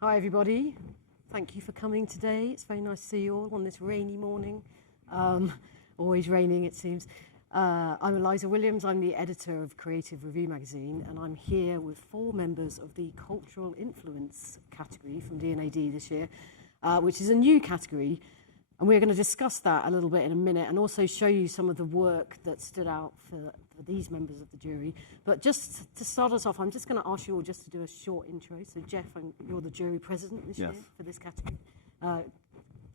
Hi everybody, thank you for coming today. It's very nice to see you all on this rainy morning. Always raining it seems. I'm Eliza Williams, I'm the editor of Creative Review magazine, and I'm here with 4 members of the Cultural Influence category from D&AD this year, which is a new category, and we're going to discuss that a little bit in a minute and also show you some of the work that stood out for these members of the jury. But just to start us off, I'm just going to ask you all just to do a short intro. So Geoff, you're the jury president this year for this category. Over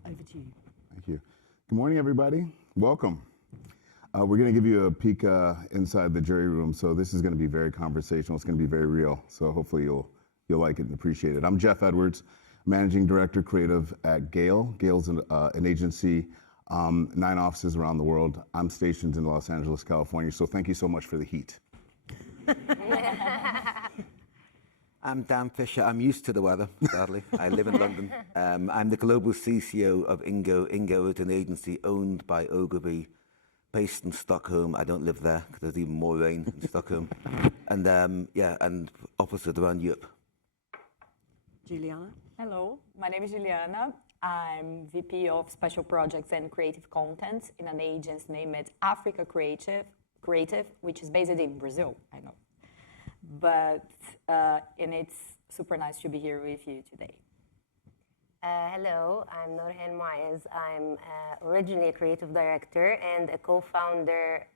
to you. Thank you. Good morning, everybody. Welcome. We're going to give you a peek inside the jury room. So this is going to be very conversational. It's going to be very real. So hopefully you'll like it and appreciate it. I'm Geoff Edwards, Managing Director Creative at GALE. GALE's an agency, 9 offices around the world. I'm stationed in Los Angeles, California. So thank you so much for the heat. I'm Dan Fisher. I'm used to the weather, sadly. I live in London. I'm the global CCO of INGO. INGO is an agency owned by Ogilvy, based in Stockholm. I don't live there because there's even more rain in Stockholm. And and offices around Europe. Juliana. Hello, my name is Juliana. I'm VP of Special Projects and Creative Content in an agency named Africa Creative, which is based in Brazil, I know. But and it's super nice to be here with you today. Hello, I'm Nourhan Moaz. I'm originally a creative director and a co-founder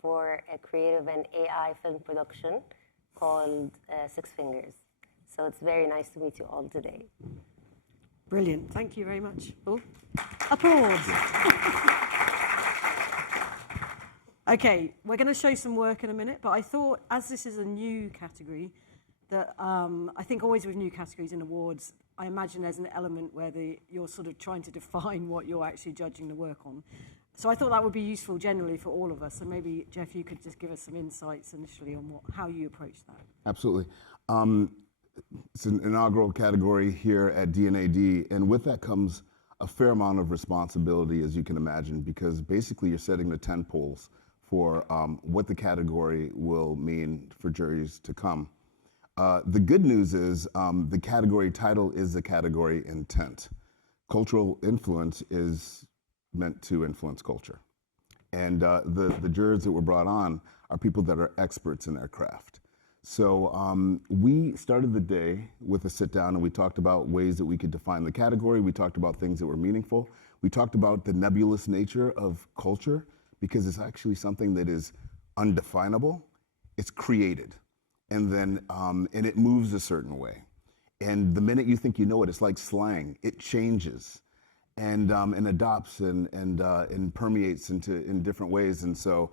for a creative and AI film production called Six Fingers. So it's very nice to meet you all today. Brilliant, thank you very much. Oh, applause. Okay, we're going to show some work in a minute, but I thought, as this is a new category, that I think always with new categories and awards, I imagine there's an element where you're sort of trying to define what you're actually judging the work on. So I thought that would be useful generally for all of us. So maybe, Geoff, you could just give us some insights initially on how you approach that. Absolutely. It's an inaugural category here at D&AD, and with that comes a fair amount of responsibility, as you can imagine, because basically you're setting the 10 poles for what the category will mean for juries to come. The good news is the category title is the category intent. Cultural influence is meant to influence culture. And the jurors that were brought on are people that are experts in their craft. So we started the day with a sit down and we talked about ways that we could define the category. We talked about things that were meaningful. We talked about the nebulous nature of culture because it's actually something that is undefinable. It's created. And then and it moves a certain way. And the minute you think you know it, it's like slang. It changes and adopts and permeates in different ways. And so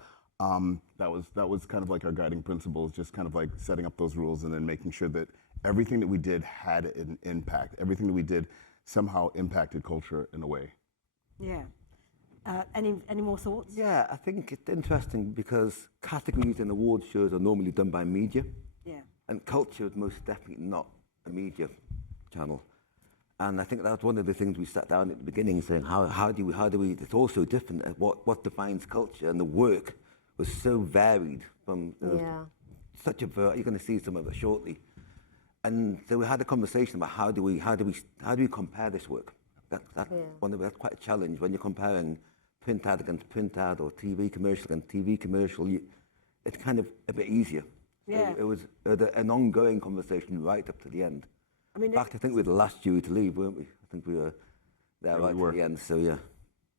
that was kind of like our guiding principles, just kind of like setting up those rules and then making sure that everything that we did had an impact. Everything that we did somehow impacted culture in a way. Yeah. Any more thoughts? Yeah, I think it's interesting because categories and award shows are normally done by media. Yeah. And culture is most definitely not a media channel. And I think that's one of the things we sat down at the beginning saying, how do we, it's also different at what defines culture, and the work was so varied from such a you're going to see some of it shortly. And so we had a conversation about how do we compare this work? That's quite a challenge when you're comparing print ad against print ad or TV commercial against TV commercial. It's kind of a bit easier. Yeah. It was an ongoing conversation right up to the end. I mean, in fact, I think we were the last jury to leave, weren't we? I think we were there right to the end. So yeah.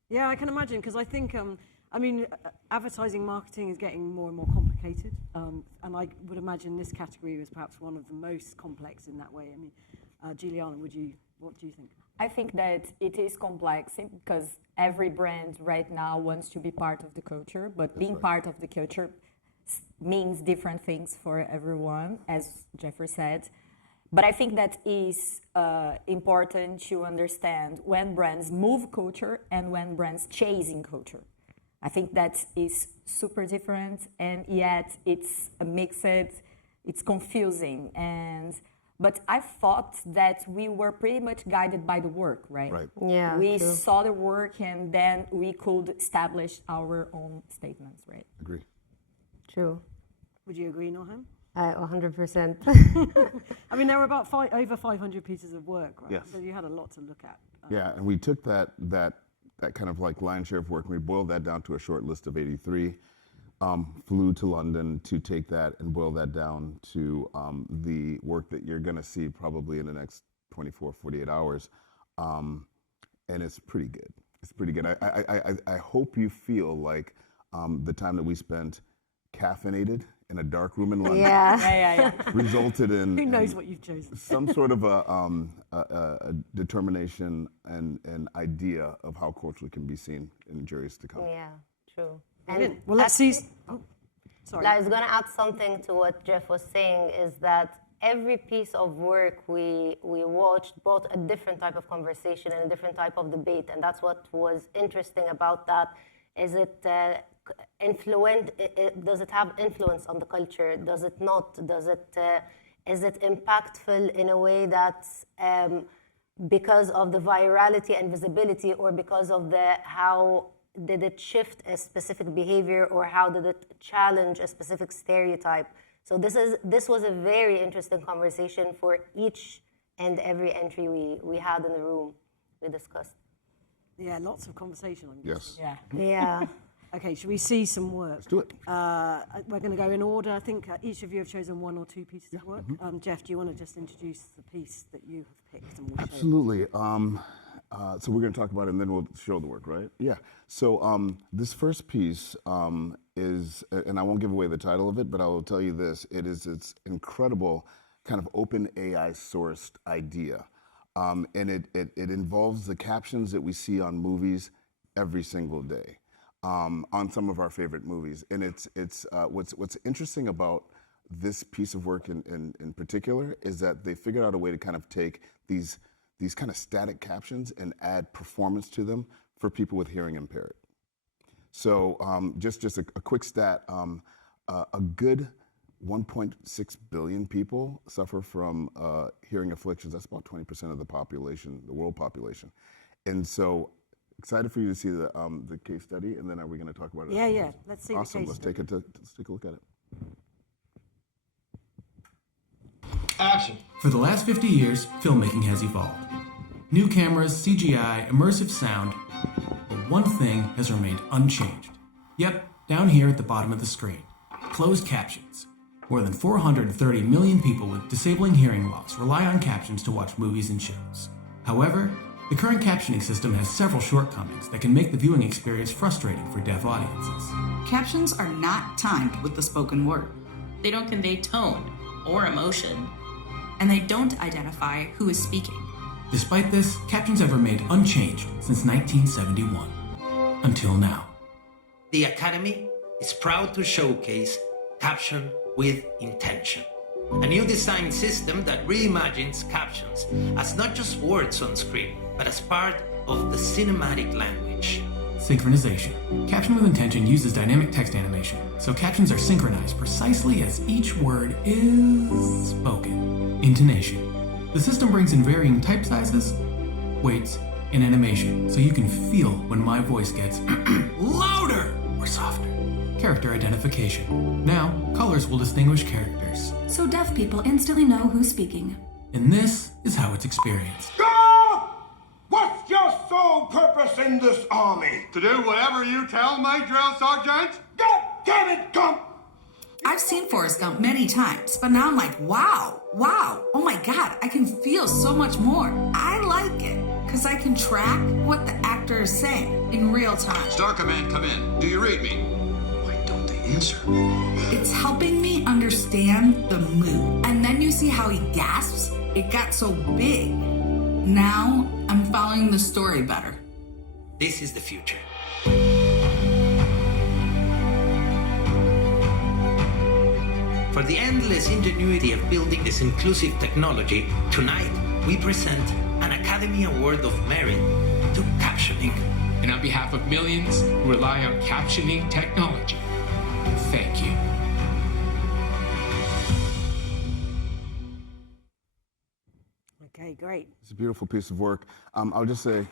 Yeah, I can imagine because I think. Advertising marketing is getting more and more complicated, and I would imagine this category was perhaps one of the most complex in that way. I mean, Juliana, what do you think? I think that it is complex because every brand right now wants to be part of the culture, but being part of the culture means different things for everyone, as Jeffrey said. But I think that is important to understand when brands move culture and when brands chasing culture. I think that is super different, and yet it's a mixed, it's confusing. But I thought that we were pretty much guided by the work, right? Right. Yeah. We saw the work, and then we could establish our own statements, right? Agree. True. Would you agree, Nourhan? 100%. I mean, there were about over 500 pieces of work, right? Yes. So you had a lot to look at. Yeah, and we took that kind of like lion's share of work, and we boiled that down to a short list of 83. Flew to London to take that and boil that down to the work that you're going to see probably in the next 24, 48 hours. And it's pretty good. It's pretty good. I hope you feel like the time that we spent caffeinated in a dark room in London Yeah. resulted in Who knows what you've chosen? some sort of a determination and an idea of how culture can be seen in juries to come. Yeah, true. Brilliant. Well, let's see. Oh, sorry. I was going to add something to what Geoff was saying, is that every piece of work we watched brought a different type of conversation and a different type of debate, and that's what was interesting about that. Is it does it have influence on the culture? Does it not? Is it impactful in a way that's because of the virality and visibility, or because of how did it shift a specific behavior, or how did it challenge a specific stereotype? So this was a very interesting conversation for each and every entry we had in the room. We discussed. Yeah, lots of conversation on this. Yes. Yeah. Okay, should we see some work? Let's do it. We're going to go in order. I think each of you have chosen one or two pieces of work. Geoff, do you want to just introduce the piece that you have picked? And we'll Absolutely. So we're going to talk about it, and then we'll show the work, right? Yeah. So this first piece is, and I won't give away the title of it, but I will tell you this: it's incredible, kind of open AI sourced idea, and it involves the captions that we see on movies every single day, on some of our favorite movies. And it's what's interesting about this piece of work in particular is that they figured out a way to kind of take these kind of static captions and add performance to them for people with hearing impaired. So just a quick stat, a good 1.6 billion people suffer from hearing afflictions. That's about 20% of the population, the world population. And so excited for you to see the case study, and then are we going to talk about it? Yeah. Let's see Awesome. the case Let's study. take a look at it. Action. For the last 50 years, filmmaking has evolved. New cameras, CGI, immersive sound, but one thing has remained unchanged. Yep, down here at the bottom of the screen, closed captions. More than 430 million people with disabling hearing loss rely on captions to watch movies and shows. However, the current captioning system has several shortcomings that can make the viewing experience frustrating for deaf audiences. Captions are not timed with the spoken word. They don't convey tone or emotion. And they don't identify who is speaking. Despite this, captions have remained unchanged since 1971. Until now. The Academy is proud to showcase Caption with Intention, a new design system that reimagines captions as not just words on screen, but as part of the cinematic language. Synchronization. Caption with Intention uses dynamic text animation, so captions are synchronized precisely as each word is spoken. Intonation. The system brings in varying type sizes, weights, and animation, so you can feel when my voice gets louder or softer. Character identification. Now, colors will distinguish characters. So deaf people instantly know who's speaking. And this is how it's experienced. What's your sole purpose in this army? To do whatever you tell my drill sergeant? God damn it, Gump! I've seen Forrest Gump many times, but now I'm like, wow, oh my God, I can feel so much more. I like it, because I can track what the actor is saying in real time. Star Command, come in. Do you read me? Why don't they answer? It's helping me understand the mood. And then you see how he gasps. It got so big. Now I'm following the story better. This is the future. For the endless ingenuity of building this inclusive technology, tonight we present an Academy Award of Merit to captioning. And on behalf of millions who rely on captioning technology, thank you. Okay, great. It's a beautiful piece of work. I'll just say,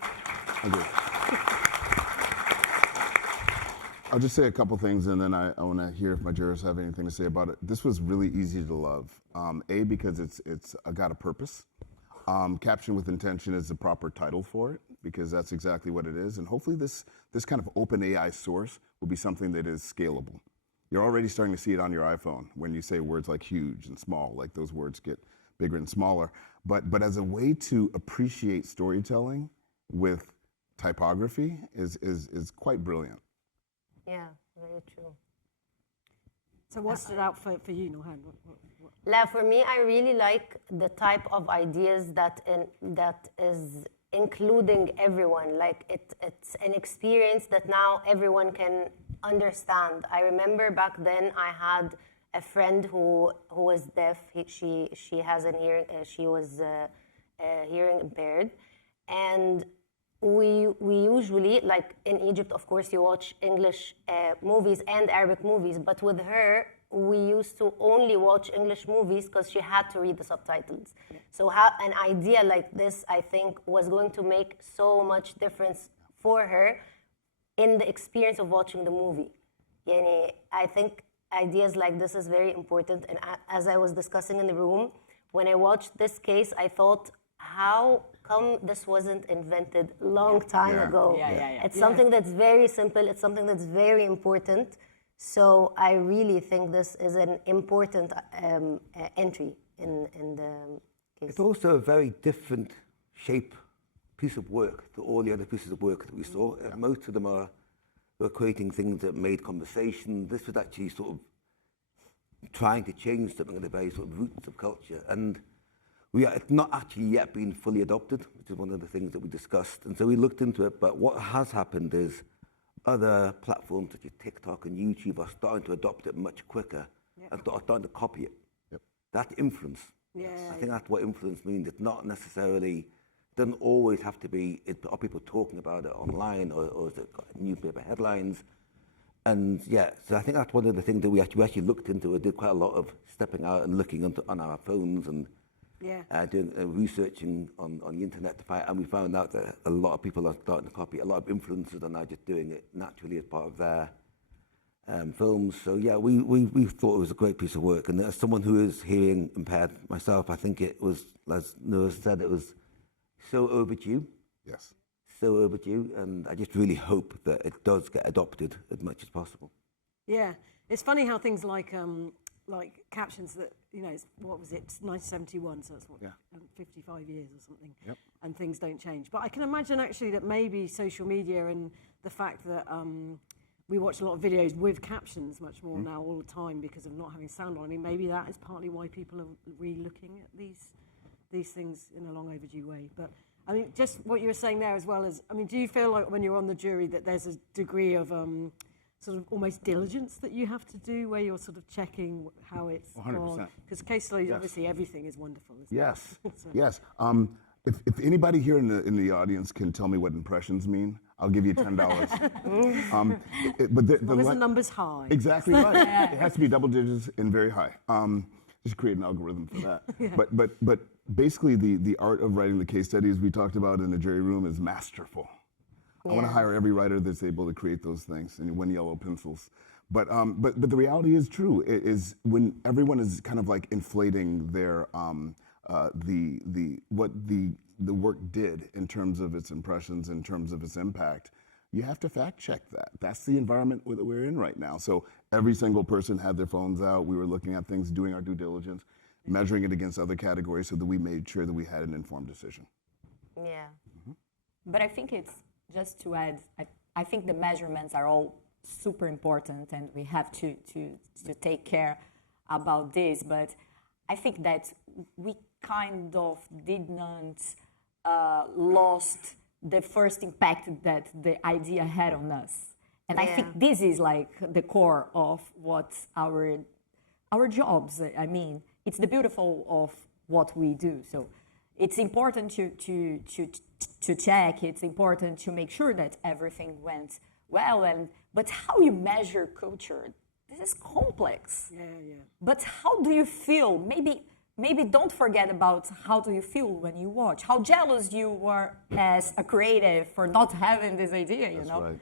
I'll just say a couple things, and then I want to hear if my jurors have anything to say about it. This was really easy to love. A, because it's got a purpose. Caption with Intention is the proper title for it, because that's exactly what it is. And hopefully this kind of open AI source will be something that is scalable. You're already starting to see it on your iPhone when you say words like huge and small, like those words get bigger and smaller. But as a way to appreciate storytelling with typography is quite brilliant. Yeah, very true. So what stood out for you, Nourhan? For me, I really like the type of ideas that is including everyone. Like it's an experience that now everyone can understand. I remember back then I had a friend who was deaf. She has an hearing. She was hearing impaired, and we usually, like in Egypt, of course, you watch English movies and Arabic movies, but with her, we used to only watch English movies because she had to read the subtitles. Yeah. So an idea like this, I think, was going to make so much difference for her in the experience of watching the movie. I think ideas like this is very important. And as I was discussing in the room, when I watched this case, I thought, how come this wasn't invented long time ago? It's something that's very simple. It's something that's very important. So I really think this is an important entry in the case. It's also a very different shape piece of work to all the other pieces of work that we saw. Most of them were creating things that made conversation. This was actually sort of trying to change something at the very sort of roots of culture. And it's not actually yet been fully adopted, which is one of the things that we discussed. And so we looked into it, but what has happened is other platforms such as TikTok and YouTube are starting to adopt it much quicker and starting to copy it. That influence. I think that's what influence means. It's not necessarily, doesn't always have to be, are people talking about it online or is it got newspaper headlines? And so I think that's one of the things that we actually looked into. We did quite a lot of stepping out and looking on our phones and doing researching on the internet to find, and we found out that a lot of people are starting to copy. A lot of influencers are now just doing it naturally as part of their films. So we thought it was a great piece of work. And as someone who is hearing impaired myself, I think it was, as Noah said, it was so overdue. Yes. So overdue, and I just really hope that it does get adopted as much as possible. Yeah, it's funny how things like captions that, what was it, 1971, so that's 55 years or something, and things don't change. But I can imagine actually that maybe social media and the fact that we watch a lot of videos with captions much more now all the time because of not having sound on. I mean, maybe that is partly why people are re-looking at these things in a long overdue way. But I mean, just what you were saying there as well as, I mean, do you feel like when you're on the jury that there's a degree of sort of almost diligence that you have to do where you're sort of checking how it's 100%. gone? Because case studies, obviously, everything is wonderful. Yes, yes. If anybody here in the audience can tell me what impressions mean, I'll give you $10. But the number's high. Exactly right. It has to be double digits and very high. Just create an algorithm for that. But basically, the art of writing the case studies we talked about in the jury room is masterful. I want to hire every writer that's able to create those things and win yellow pencils. But the reality is true. It is when everyone is kind of like inflating their what the work did in terms of its impressions, in terms of its impact. You have to fact check that. That's the environment that we're in right now. So every single person had their phones out. We were looking at things, doing our due diligence, measuring it against other categories so that we made sure that we had an informed decision. Yeah. But I think it's, just to add, I think the measurements are all super important and we have to take care about this. But I think that we kind of didn't lost the first impact that the idea had on us. And I think this is like the core of what our jobs, I mean, it's the beautiful of what we do. So it's important to check, it's important to make sure that everything went well. But how you measure culture, this is complex. But how do you feel? Maybe don't forget about how do you feel when you watch. How jealous you were as a creative for not having this idea, you know? Right.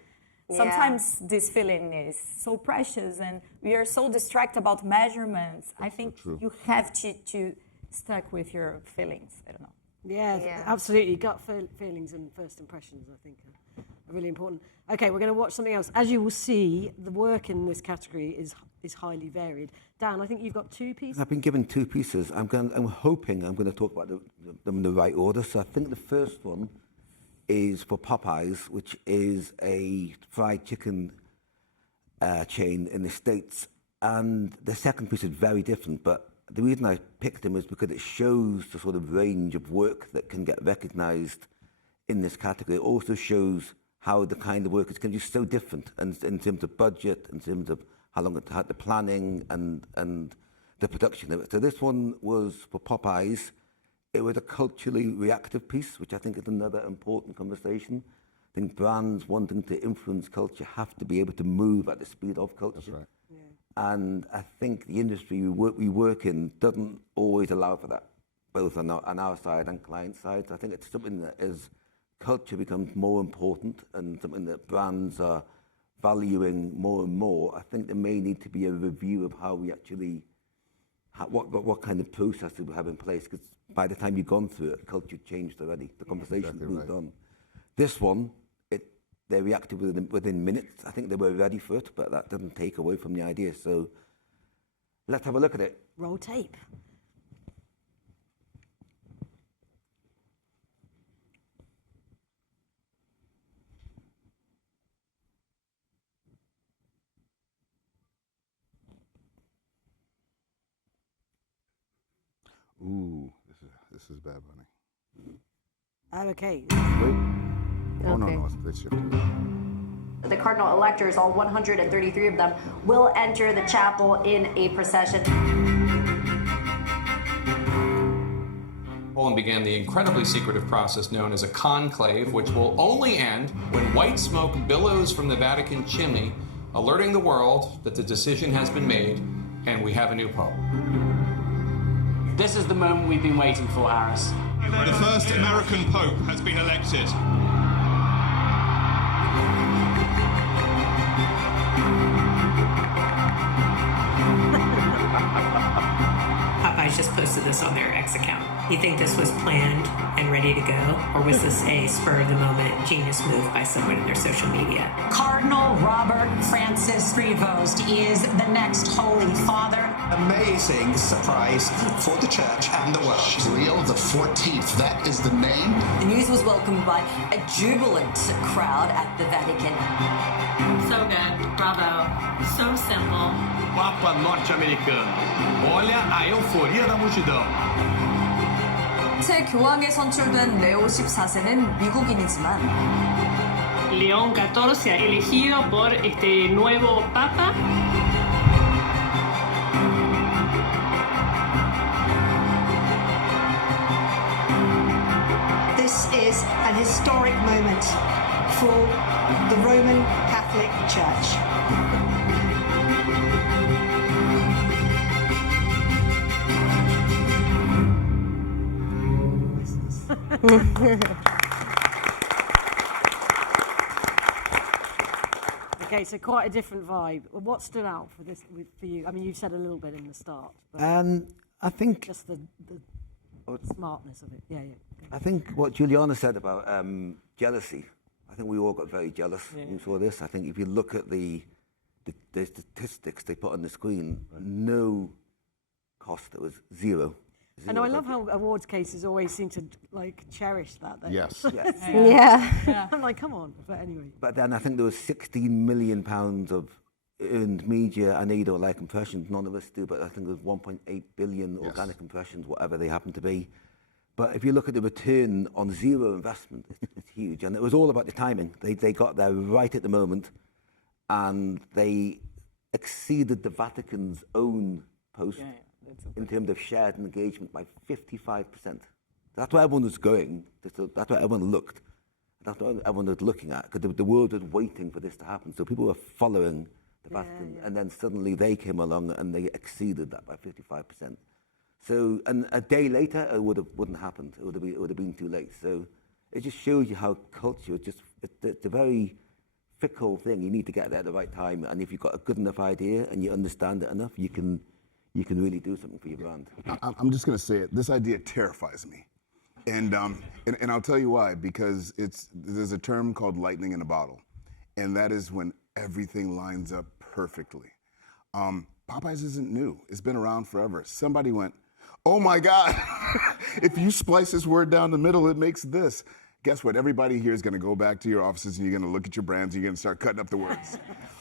Sometimes this feeling is so precious, and we are so distracted about measurements. I think you have to stick with your feelings. I don't know. Yeah, absolutely. Gut feelings and first impressions, I think, are really important. Okay, we're going to watch something else. As you will see, the work in this category is highly varied. Dan, I think you've got 2 pieces. I've been given 2 pieces. I'm hoping I'm going to talk about them in the right order. So I think the first one is for Popeyes, which is a fried chicken chain in the States. And the second piece is very different, but the reason I picked them is because it shows the sort of range of work that can get recognized in this category. It also shows how the kind of work is going to be so different, and in terms of budget, in terms of how long it had the planning and the production of it. So this one was for Popeyes. It was a culturally reactive piece, which I think is another important conversation. I think brands wanting to influence culture have to be able to move at the speed of culture. That's right. And I think the industry we work in doesn't always allow for that, both on our side and client side. I think it's something that as culture becomes more important and something that brands are valuing more and more, I think there may need to be a review of how we actually, what kind of processes we have in place, because by the time you've gone through it, culture changed already. The conversation's moved on. This one, they reacted within minutes. I think they were ready for it, but that doesn't take away from the idea. So let's have a look at it. Roll tape. Ooh, this is Bad Bunny. Okay. Wait. Oh, no, they shifted. The cardinal electors, all 133 of them, will enter the chapel in a procession. Poland began the incredibly secretive process known as a conclave, which will only end when white smoke billows from the Vatican chimney, alerting the world that the decision has been made and we have a new pope. This is the moment we've been waiting for, Harris. The first American pope has been elected. Popeyes just posted this on their X account. You think this was planned and ready to go? Or was this a spur-of-the-moment genius move by someone in their social media? Cardinal Robert Francis Prevost is the next Holy Father. Amazing surprise for the church and the world. Leo the 14th, that is the name. The news was welcomed by a jubilant crowd at the Vatican. So good. Bravo. So simple. Papa norte-americano. Olha a euforia da multidão. 새 교황에 선출된 레오 14세는 미국인이지만 León XIV elegido por este nuevo papa. This is an historic moment for the Roman Catholic Church. Okay, so quite a different vibe. What stood out for you? I mean, you said a little bit in the start. But I think just the smartness of it. Yeah. I think what Juliana said about jealousy. I think we all got very jealous when we saw this. I think if you look at the statistics they put on the screen, no cost. It was zero. And I love how awards cases always seem to cherish that. Yes. Yeah. I'm like, come on. But anyway. But then I think there was £16 million of earned media. I know you don't like impressions, none of us do, but I think there was 1.8 billion organic impressions, whatever they happen to be. But if you look at the return on zero investment, it's huge. And it was all about the timing. They got there right at the moment, and they exceeded the Vatican's own post in terms of shared engagement by 55%. That's where everyone was going. That's where everyone looked. That's what everyone was looking at, because the world was waiting for this to happen. So people were following the Vatican, and then suddenly they came along and they exceeded that by 55%. So, and a day later, it wouldn't happened. It would have been too late. So, it just shows you how culture it's a very fickle thing. You need to get there at the right time. And if you've got a good enough idea and you understand it enough, you can really do something for your brand. I'm just going to say it. This idea terrifies me. And I'll tell you why, because there's a term called lightning in a bottle. And that is when everything lines up perfectly. Popeyes isn't new. It's been around forever. Somebody went, oh my God, if you splice this word down the middle, it makes this. Guess what? Everybody here is going to go back to your offices and you're going to look at your brands and you're going to start cutting up the words.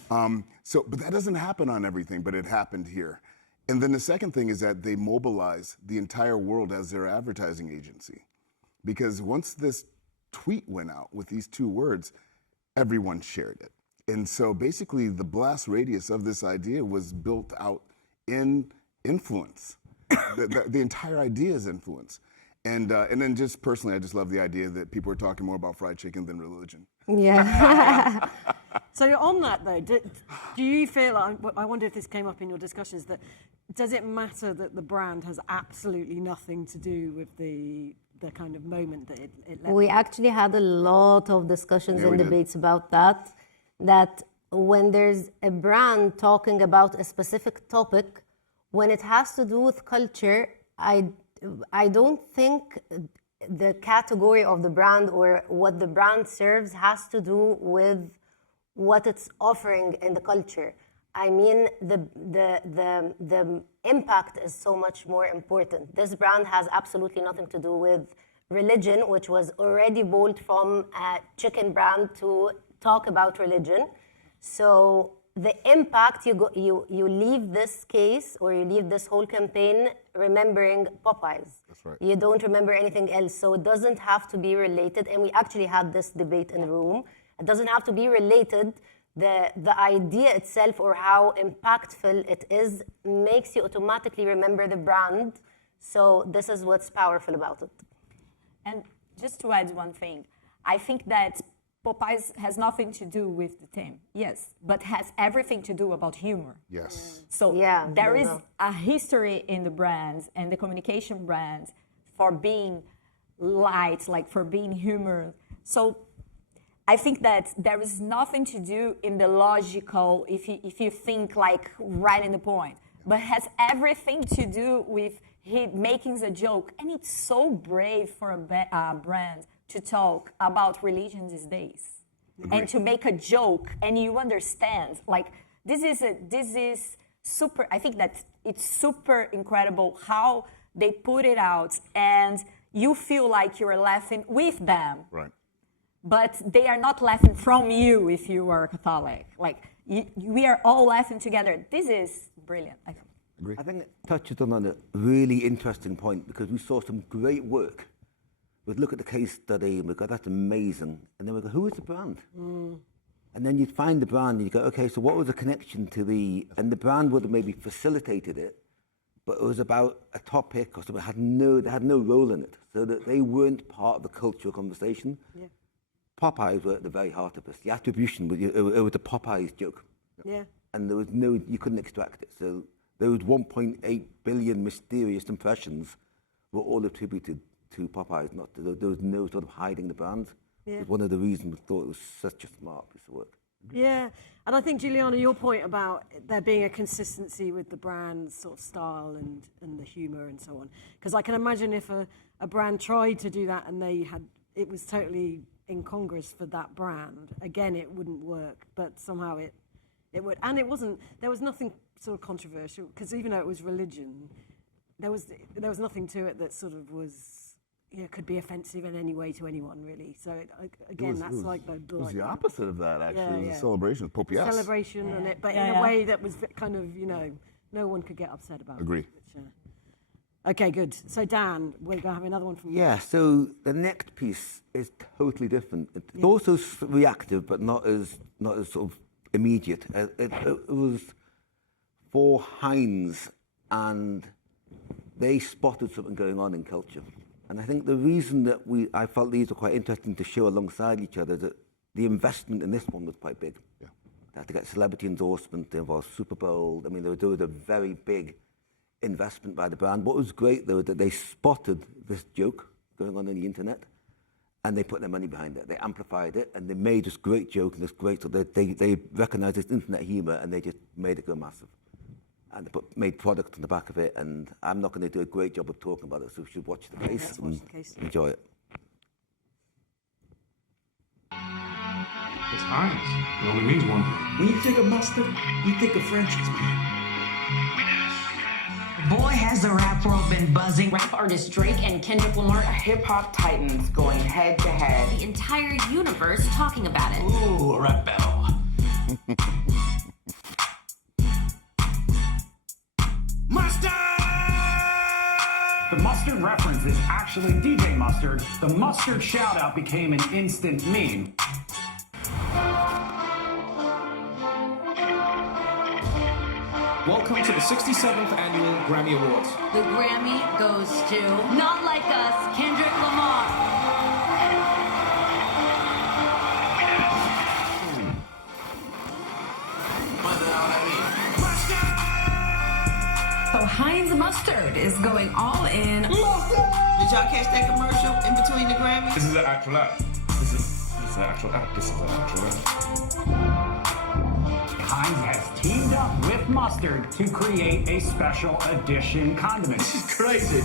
But that doesn't happen on everything, but it happened here. And then the second thing is that they mobilize the entire world as their advertising agency. Because once this tweet went out with these two words, everyone shared it. And so basically the blast radius of this idea was built out in influence. The entire idea is influence. And then just personally, I just love the idea that people are talking more about fried chicken than religion. Yeah. So on that though, do you feel, I wonder if this came up in your discussions, that does it matter that the brand has absolutely nothing to do with the kind of moment that it led? We actually had a lot of discussions and debates about that when there's a brand talking about a specific topic, when it has to do with culture, I don't think the category of the brand or what the brand serves has to do with what it's offering in the culture. I mean, the impact is so much more important. This brand has absolutely nothing to do with religion, which was already bold from a chicken brand to talk about religion. So the impact, you leave this case or you leave this whole campaign remembering Popeyes. That's right. You don't remember anything else. So it doesn't have to be related. And we actually had this debate in the room. It doesn't have to be related. The idea itself or how impactful it is makes you automatically remember the brand. So this is what's powerful about it. And just to add one thing, I think that Popeyes has nothing to do with the theme, yes, but has everything to do about humor. Yes. So there is a history in the brands and the communication brands for being light, like for being humor. So I think that there is nothing to do in the logical, if you think like right in the point, but has everything to do with making a joke. And it's so brave for a brand to talk about religion these days and to make a joke, and you understand, like this is super. I think that it's super incredible how they put it out, and you feel like you're laughing with them. Right. But they are not laughing from you if you are a Catholic. Like we are all laughing together. This is brilliant, I think. Agree. I think it touches on a really interesting point, because we saw some great work. We'd look at the case study and we go, that's amazing. And then we go, who is the brand? And then you'd find the brand and you go, okay, so what was the connection to and the brand would have maybe facilitated it, but it was about a topic or something they had no role in it, so that they weren't part of the cultural conversation. Yeah. Popeyes were at the very heart of this. The attribution, it was a Popeyes joke. Yeah. And there was you couldn't extract it. So those 1.8 billion mysterious impressions were all attributed to Popeyes. There was no sort of hiding the brand. Yeah. It was one of the reasons we thought it was such a smart piece of work. Yeah, and I think, Juliana, your point about there being a consistency with the brand's sort of style and the humour and so on. Because I can imagine if a brand tried to do that and it was totally incongruous for that brand, again, it wouldn't work, but somehow it would. And there was nothing sort of controversial, because even though it was religion, there was nothing to it that sort of was, could be offensive in any way to anyone, really. So that's like the... It was the opposite of that, actually. Yeah, it was a celebration of Pope, yes. Celebration, but in a way that was kind of, no one could get upset about. Agree. Which, okay, good. So Dan, we're going to have another one from you. Yeah, so the next piece is totally different. It's also reactive, but not as sort of immediate. It was for Heinz, and they spotted something going on in culture. And I think the reason that I felt these were quite interesting to show alongside each other, that the investment in this one was quite big. Yeah. They had to get celebrity endorsement, they involved Super Bowl. I mean, there was a very big investment by the brand. What was great, though, that they spotted this joke going on the internet, and they put their money behind it. They amplified it, and they made this great joke and this great, so they recognized this internet humor, and they just made it go massive. And they made product on the back of it, and I'm not going to do a great job of talking about it, so you should watch the case and enjoy it. It's Heinz. It only means one thing. When you think of mustard, you think of Frenchies, man. Boy, has the rap world been buzzing. Rap artists Drake and Kendrick Lamar are hip-hop titans going head-to-head. The entire universe talking about it. Ooh, a rap battle. Mustard! The Mustard reference is actually DJ Mustard. The Mustard shout-out became an instant meme. Welcome to the 67th Annual Grammy Awards. The Grammy goes to Not Like Us, Kendrick Lamar. So Heinz Mustard is going all in. Did y'all catch that commercial in between the Grammys? This is an actual app. This is an actual app. This is an actual app. Heinz has teamed up with Mustard to create a special edition condiment. This is crazy.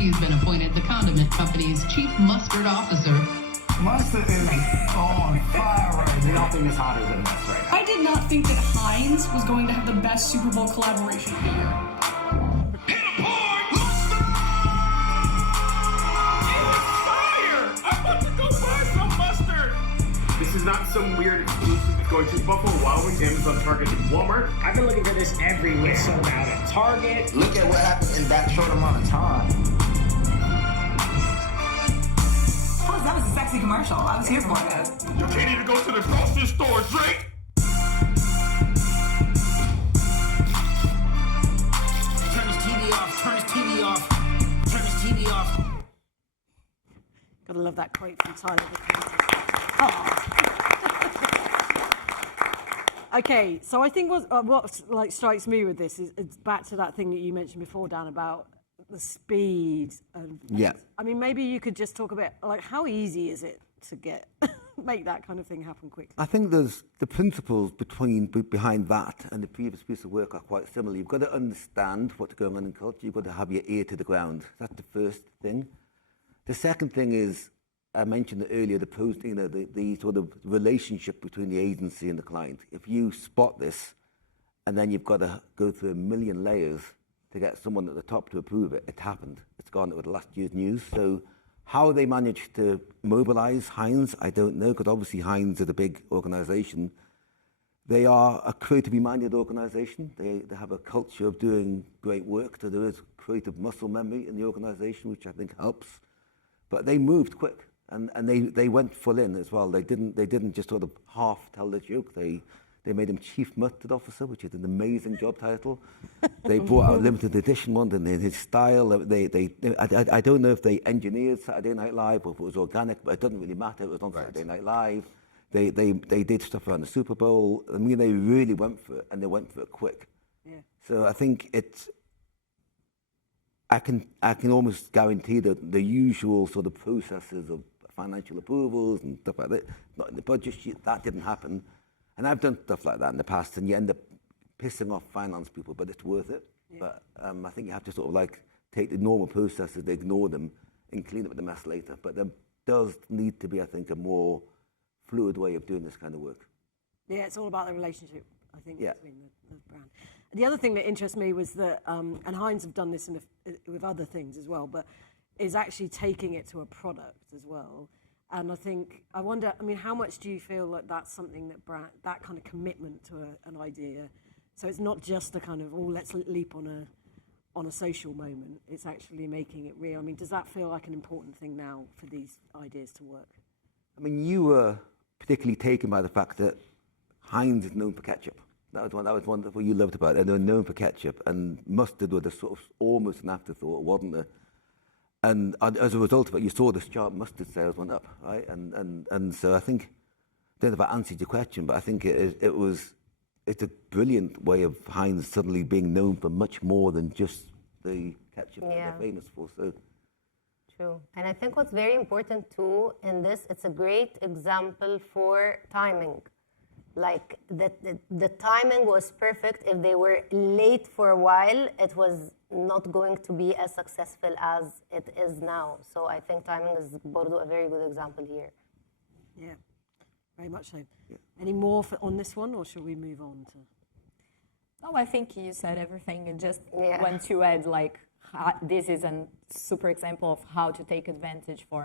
He's been appointed the condiment company's chief mustard officer. Mustard is on fire right now. Nothing is hotter than this right now. I did not think that Heinz was going to have the best Super Bowl collaboration of the year. This is not some weird exclusive. It's going to Buffalo Wild Wings, Amazon, Target, and Walmart. I've been looking for this everywhere. Sold out at Target. Look at what happened in that short amount of time. Oh, that was a sexy commercial. I was here for it. You can't even go to the grocery store, Drake! Turn his TV off, turn his TV off, turn his TV off. Gotta love that quote from Tyler, the Creator. Oh. Okay, so I think what like strikes me with this is it's back to that thing that you mentioned before, Dan, about the speed. Yeah. I mean, maybe you could just talk a bit like how easy is it to make that kind of thing happen quickly? I think there's the principles behind that and the previous piece of work are quite similar. You've got to understand what's going on in culture. You've got to have your ear to the ground. That's the first thing. The second thing is, I mentioned it earlier, the sort of relationship between the agency and the client. If you spot this, and then you've got to go through a million layers to get someone at the top to approve it, it happened. It's gone with last year's news. So how they managed to mobilize Heinz, I don't know, because obviously Heinz is a big organization. They are a creatively minded organization. They have a culture of doing great work. So there is creative muscle memory in the organization, which I think helps. But they moved quick. And they went full in as well. They didn't just sort of half tell the joke. They made him Chief Mustard Officer, which is an amazing job title. They brought out a limited edition one in his style. I don't know if they engineered Saturday Night Live or if it was organic, but it doesn't really matter. It was on Saturday Night Live. They did stuff around the Super Bowl. I mean, they really went for it, and they went for it quick. Yeah. So I think it's. I can almost guarantee that the usual sort of processes of financial approvals and stuff like that, not in the budget sheet, that didn't happen. And I've done stuff like that in the past, and you end up pissing off finance people, but it's worth it. Yeah. But I think you have to sort of like take the normal processes, ignore them, and clean up the mess later. But there does need to be, I think, a more fluid way of doing this kind of work. Yeah, it's all about the relationship, I think, between the brand. The other thing that interests me was that, and Heinz have done this with other things as well, but is actually taking it to a product as well. And I wonder, I mean, how much do you feel like that's something that kind of commitment to an idea? So it's not just a kind of, let's leap on a social moment. It's actually making it real. I mean, does that feel like an important thing now for these ideas to work? I mean, you were particularly taken by the fact that Heinz is known for ketchup. That was one what you loved about it. They were known for ketchup, and mustard was a sort of almost an afterthought, wasn't it? And as a result of it, you saw the sharp mustard sales went up, right? And so I think, I don't know if I answered your question, but I think it's a brilliant way of Heinz suddenly being known for much more than just the ketchup that they're famous for. So. True. And I think what's very important too in this, it's a great example for timing. Like the timing was perfect. If they were late for a while, it was not going to be as successful as it is now. So I think timing is Bordeaux a very good example here. Yeah, very much so. Yeah. Any more on this one, or should we move on to? No, I think you said everything. And just want to add, like, this is a super example of how to take advantage of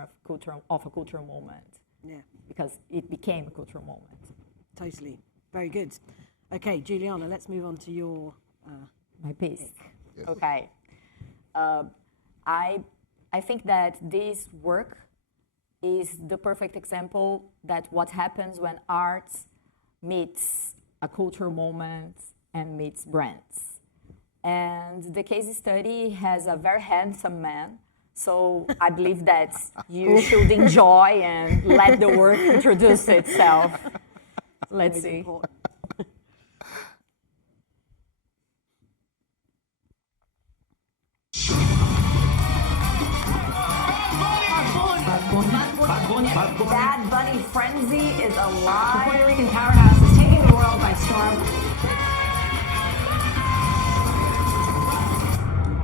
a cultural moment. Yeah. Because it became a cultural moment. Totally. Very good. Okay, Juliana, let's move on to your my piece. Yes. Okay. I think that this work is the perfect example that what happens when art meets a cultural moment and meets brands. And the case study has a very handsome man, so I believe that you should enjoy and let the work introduce itself. Let's see. Bad Bunny frenzy is alive. The Puerto Rican powerhouse is taking the world by storm.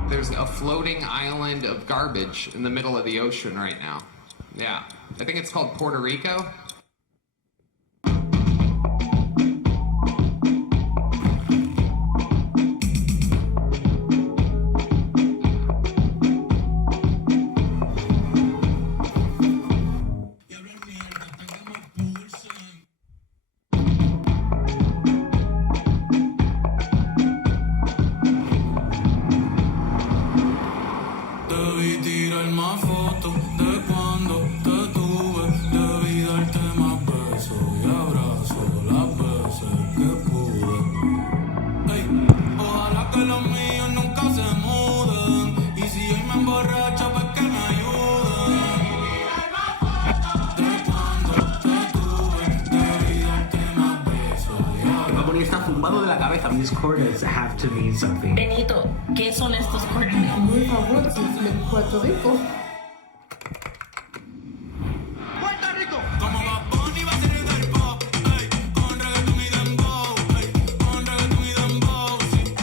There's a floating island of garbage in the middle of the ocean right now. Yeah. I think it's called Puerto Rico. These chords have to mean something. Benito, ¿qué son estos chords? Muy famosos de Puerto Rico.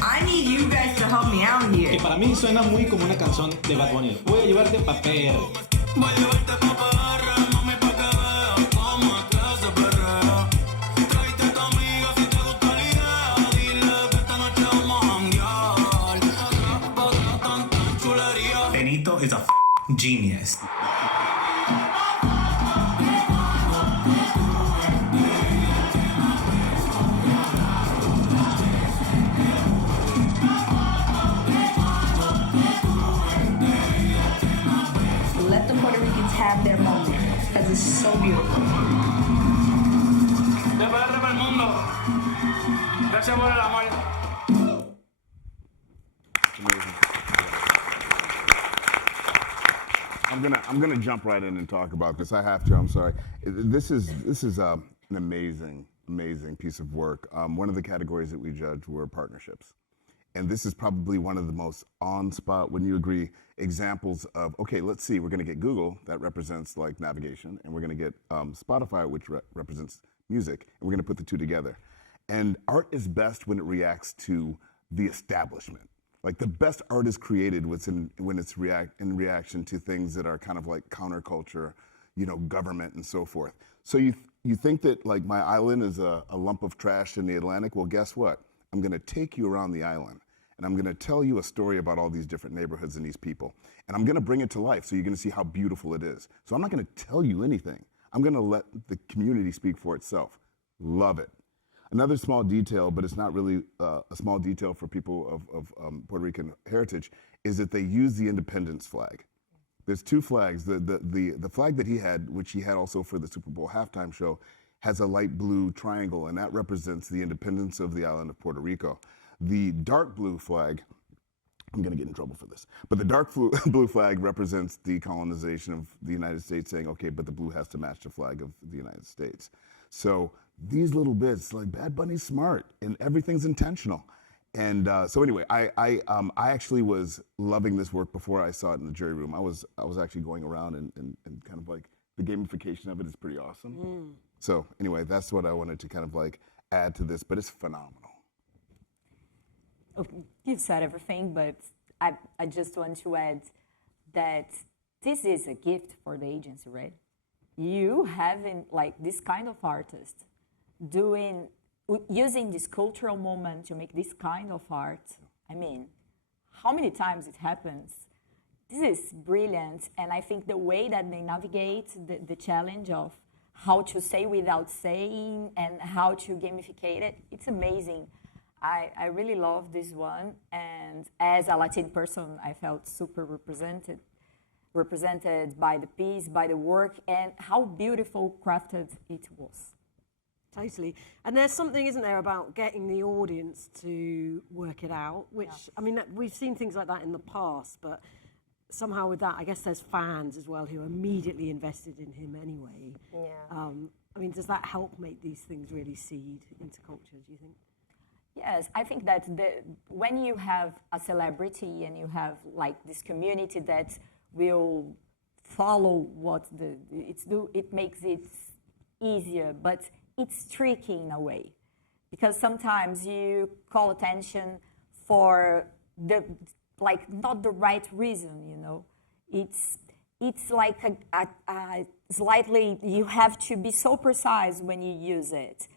I need you guys to help me out here. Que para mí suena muy como una canción de Bad Bunny. Voy a llevarte pa' PR. Voy a llevarte pa' PR, mami, pa' que veas cómo es que se perrea. Tráete a tu amiga si te gusta la idea. Dile que esta noche vamos a janguear. Pasa tanta chulería. Benito is a genius. Let the Puerto Ricans have their moment, because it's so beautiful. De PR para el mundo. Gracias por el amor. I'm gonna jump right in and talk about this. I have to. I'm sorry. This is an amazing piece of work. One of the categories that we judged were partnerships, and this is probably one of the most on-spot, wouldn't you agree, examples of, okay, let's see, we're gonna get Google, that represents like navigation, and we're gonna get Spotify, which represents music, and we're gonna put the two together. And art is best when it reacts to the establishment. Like the best art is created when it's in reaction to things that are kind of like counterculture, government and so forth. So you think that like my island is a lump of trash in the Atlantic? Well, guess what? I'm gonna take you around the island and I'm gonna tell you a story about all these different neighborhoods and these people. And I'm gonna bring it to life so you're gonna see how beautiful it is. So I'm not gonna tell you anything. I'm gonna let the community speak for itself. Love it. Another small detail, but it's not really a small detail for people of Puerto Rican heritage, is that they use the independence flag. There's two flags. The flag that he had, which he had also for the Super Bowl halftime show, has a light blue triangle, and that represents the independence of the island of Puerto Rico. The dark blue flag, I'm gonna get in trouble for this, but the dark blue flag represents the colonization of the United States, saying, okay, but the blue has to match the flag of the United States. So these little bits, like Bad Bunny's smart, and everything's intentional. So anyway, I actually was loving this work before I saw it in the jury room. I was actually going around and kind of like the gamification of it is pretty awesome. So anyway, that's what I wanted to kind of like add to this, but it's phenomenal. Okay, you've said everything, but I just want to add that this is a gift for the agency, right? You having like this kind of artist using this cultural moment to make this kind of art. I mean, how many times it happens? This is brilliant, and I think the way that they navigate the challenge of how to say without saying and how to gamificate it, it's amazing. I really love this one, and as a Latin person, I felt super represented by the piece, by the work, and how beautiful crafted it was. Totally. And there's something, isn't there, about getting the audience to work it out, which, I mean, we've seen things like that in the past, but somehow with that, I guess there's fans as well who are immediately invested in him anyway. Yeah. I mean, does that help make these things really seed into culture, do you think? Yes, I think that when you have a celebrity and you have like this community that will follow what it makes it easier, but it's tricky in a way, because sometimes you call attention for not the right reason, you know. It's like a slightly, you have to be so precise when you use it.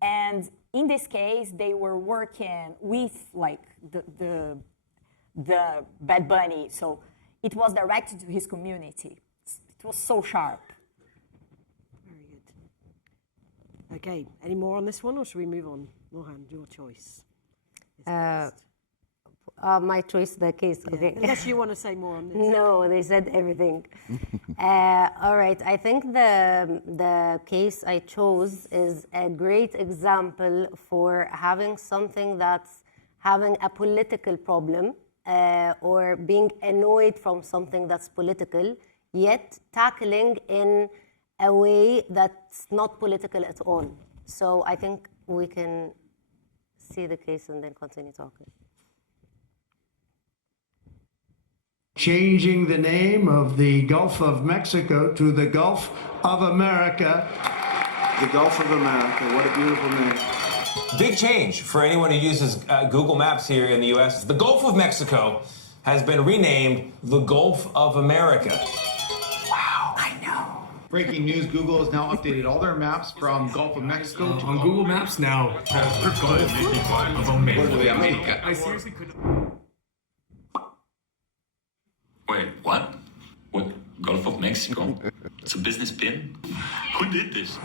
And in this case, they were working with like the Bad Bunny, so it was directed to his community. It was so sharp. Very good. Okay, any more on this one, or should we move on? Nourhan, your choice. My choice, the case, okay. Unless you want to say more on this. No, they said everything. All right, I think the case I chose is a great example for having something that's having a political problem or being annoyed from something that's political, yet tackling in a way that's not political at all. So I think we can see the case and then continue talking. Changing the name of the Gulf of Mexico to the Gulf of America. The Gulf of America, what a beautiful name. Big change for anyone who uses Google Maps here in the U.S. The Gulf of Mexico has been renamed the Gulf of America. Wow, I know. Breaking news, Google has now updated all their maps from Gulf of Mexico to on Google Maps now. Gulf of America. I seriously couldn't. Wait, what? What? Gulf of Mexico? It's a business pin? Who did this?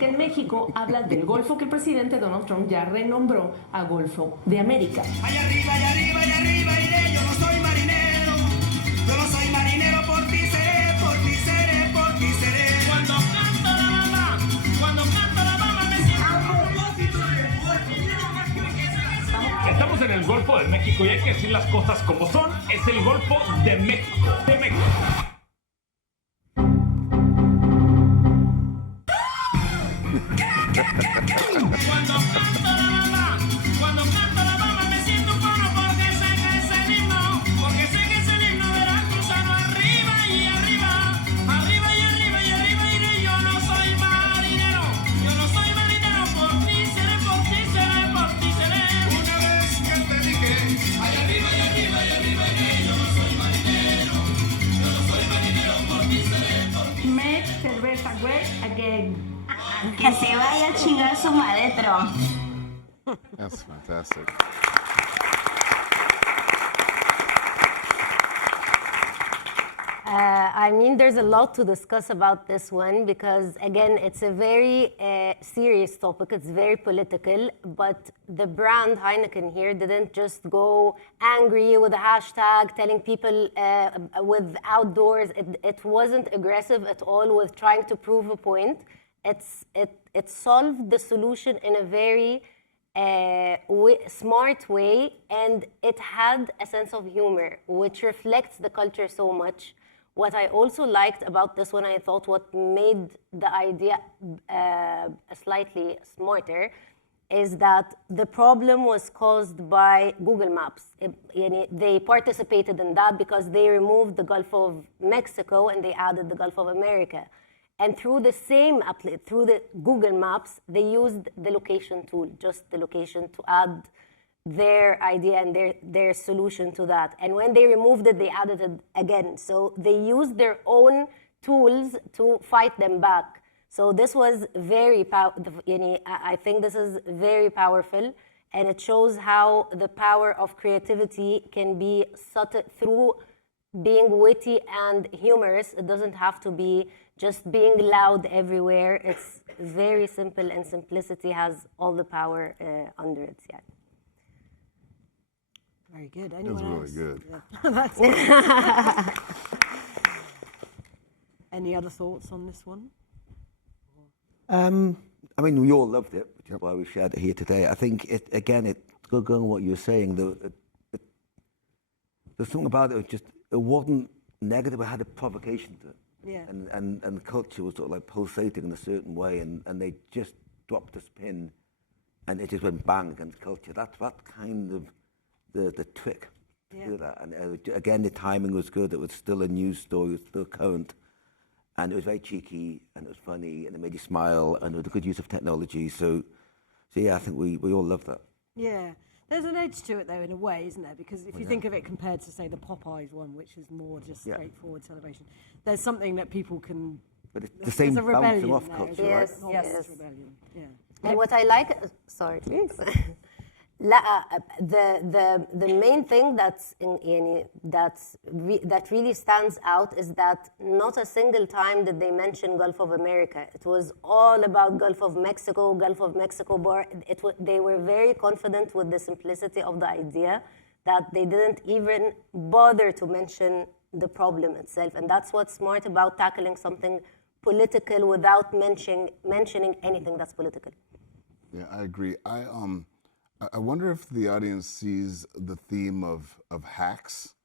En México hablan del Golfo que el presidente Donald Trump ya renombró a Golfo de América. Allá arriba, allá arriba, allá arriba iré, yo no soy marinero, por ti seré, por ti seré, por ti seré. Cuando canto la bamba me siento. Estamos en el Golfo de México y hay que decir las cosas como son. Es el Golfo de México. Cuando canto la bamba me siento un cono porque sé que es el himno veracruzano. Arriba y arriba, arriba y arriba y arriba iré. Yo no soy marinero, por ti seré, por ti seré, por ti seré. Una vez que te dije, ay arriba y arriba y arriba iré. Yo no soy marinero, por ti seré, por ti seré. Make cerveza great again. Que se vaya a chingar su maestro. That's fantastic. I mean, there's a lot to discuss about this one because, again, it's a very serious topic. It's very political, but the brand Heineken here didn't just go angry with a hashtag telling people with outdoors. It wasn't aggressive at all with trying to prove a point. It solved the solution in a very smart way, and it had a sense of humor, which reflects the culture so much. What I also liked about this one, I thought what made the idea slightly smarter, is that the problem was caused by Google Maps. They participated in that because they removed the Gulf of Mexico and they added the Gulf of America. And through through the Google Maps, they used the location tool, just the location, to add their idea and their solution to that. And when they removed it, they added it again. So they used their own tools to fight them back. So this was very I think this is very powerful, and it shows how the power of creativity can be subtle through being witty and humorous. It doesn't have to be just being loud everywhere. It's very simple, and simplicity has all the power under it. Yeah. Very good. Anyone else? That was really good. Yeah. That's Any other thoughts on this one? I mean, we all loved it, which is why we shared it here today. I think, going on what you were saying, there's something about it, it wasn't negative, it had a provocation to it. Yeah. And the culture was sort of like pulsating in a certain way, and they just dropped a spin, and it just went bang against culture. That's kind of the trick to do that. And again, the timing was good. It was still a news story, it was still current, and it was very cheeky, and it was funny, and it made you smile, and it was a good use of technology. So yeah, I think we all loved that. Yeah. There's an edge to it, though, in a way, isn't there? Because if you think of it compared to, say, the Popeyes one, which is more just straightforward celebration, there's something that people can... But it's the same bouncing off culture, right? Yes. Rebellion. Yeah. And what I like... Sorry. The main thing that really stands out is that not a single time did they mention Gulf of America. It was all about Gulf of Mexico bar. They were very confident with the simplicity of the idea that they didn't even bother to mention the problem itself. And that's what's smart about tackling something political without mentioning anything that's political. Yeah, I agree. I wonder if the audience sees the theme of hacks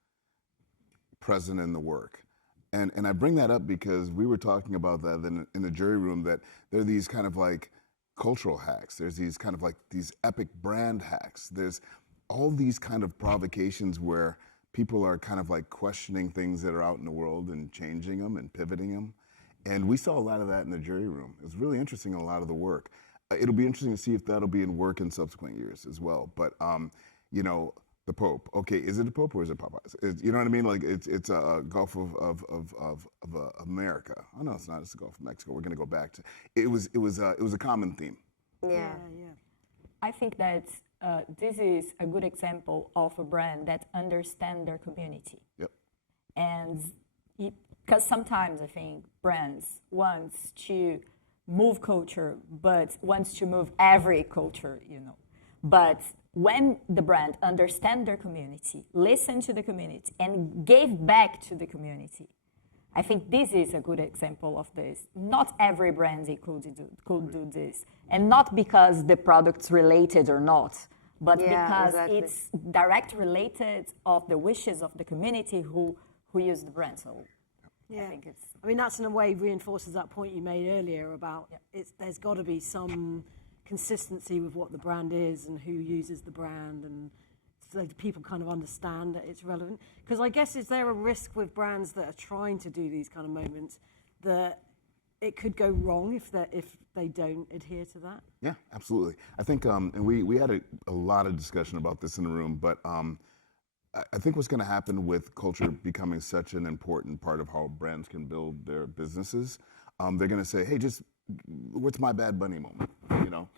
present in the work. And I bring that up because we were talking about that in the jury room, that there are these kind of like cultural hacks. There's these kind of like these epic brand hacks. There's all these kind of provocations where people are kind of like questioning things that are out in the world and changing them and pivoting them. And we saw a lot of that in the jury room. It was really interesting in a lot of the work. It'll be interesting to see if that'll be in work in subsequent years as well. But, the Pope. Okay, is it the Pope or is it Popeyes? You know what I mean? Like, it's a Gulf of America. Oh, no, it's not. It's the Gulf of Mexico. We're going to go back to... It was a common theme. Yeah. I think that this is a good example of a brand that understands their community. Yep. And because sometimes I think brands want to move culture, but wants to move every culture, But when the brand understands their community, listen to the community, and gave back to the community, I think this is a good example of this. Not every brand could do this. And not because the product's related or not, but because it's direct related of the wishes of the community who use the brand. So yeah. I think it's... I mean, that's in a way reinforces that point you made earlier about there's got to be some consistency with what the brand is and who uses the brand, and so people kind of understand that it's relevant. Because I guess, is there a risk with brands that are trying to do these kind of moments that it could go wrong if they don't adhere to that? Yeah, absolutely. I think, and we had a lot of discussion about this in the room, but I think what's going to happen with culture becoming such an important part of how brands can build their businesses, they're going to say, hey, what's my Bad Bunny moment?